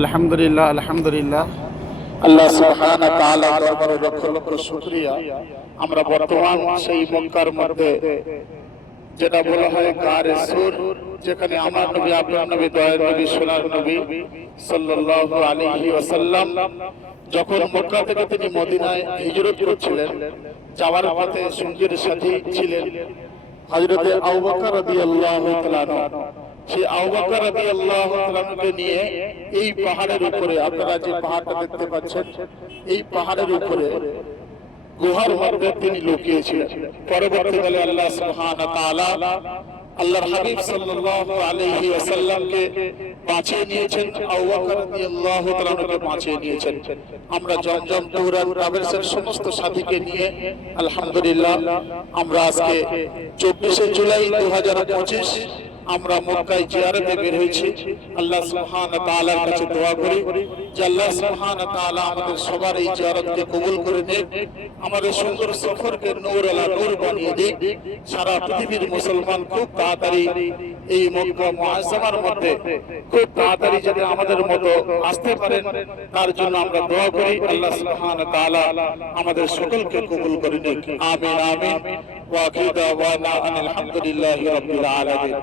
আলহামদুলিল্লাহ আলহামদুলিল্লাহ আল্লাহ সুবহানাহু ওয়া তাআলা দরবারে লক্ষ লক্ষ শুকরিয়া। আমরা বর্তমান সেই মক্কার মধ্যে যেটা বলা হয় গারে সুর, যেখানে আমার নবী, আপনার নবী, দয়ার নবী, সোনার নবী সাল্লাল্লাহু আলাইহি ওয়াসাল্লাম যখন মক্কা থেকে তিনি মদিনায় হিজরত করছিলেন, যাওয়ার পথে সঙ্গীর সাথী ছিলেন হযরতে আবু বকর রাদিয়াল্লাহু তাআলা। সেই আবু বকর রাদিয়াল্লাহু তাআলাকে নিয়ে এই পাহাড়ের উপরে, আপনারা যে পাহাড়টা দেখতে পাচ্ছেন, এই পাহাড়ের উপরে গুহার মধ্যে তিনি লুকিয়েছিলেন। পরবর্তীকালে আল্লাহ সুবহানাহু ওয়া তাআলা আল্লাহর হাবিব সাল্লাল্লাহু আলাইহি ওয়াসাল্লামকে বাঁচিয়ে নিয়েছেন, আবু বকর রাদিয়াল্লাহু তাআলাকে বাঁচিয়ে নিয়েছেন। আমরা জমজম ট্যুর ট্রাভেলসের সমস্ত সাথীকে নিয়ে আলহামদুলিল্লাহ আমরা আজকে 24শে জুলাই 2025 আমরা মক্কায় জিয়ারতে বের হয়েছি। আল্লাহ সুবহানাহু ওয়া তাআলার কাছে দোয়া করি যে আল্লাহ সুবহানাহু ওয়া তাআলা আমাদের সবার এই জিয়ারতকে কবুল করে নিন, আমাদের সুন্দর সফরকে নূর আলা নূর বানিয়ে দিন। সারা পৃথিবীর মুসলমান খুব তাড়াতাড়ি এই মক্কা মুআজ্জামার মধ্যে খুব তাড়াতাড়ি যাতে আমাদের মতো আসতে পারেন, তার জন্য আমরা দোয়া করি। আল্লাহ সুবহানাহু ওয়া তাআলা আমাদের সকলকে কবুল করে নিন। আমিন আমিন। ওয়া আখিরু দাওয়ানা আলহামদুলিল্লাহি রাব্বিল আলামিন।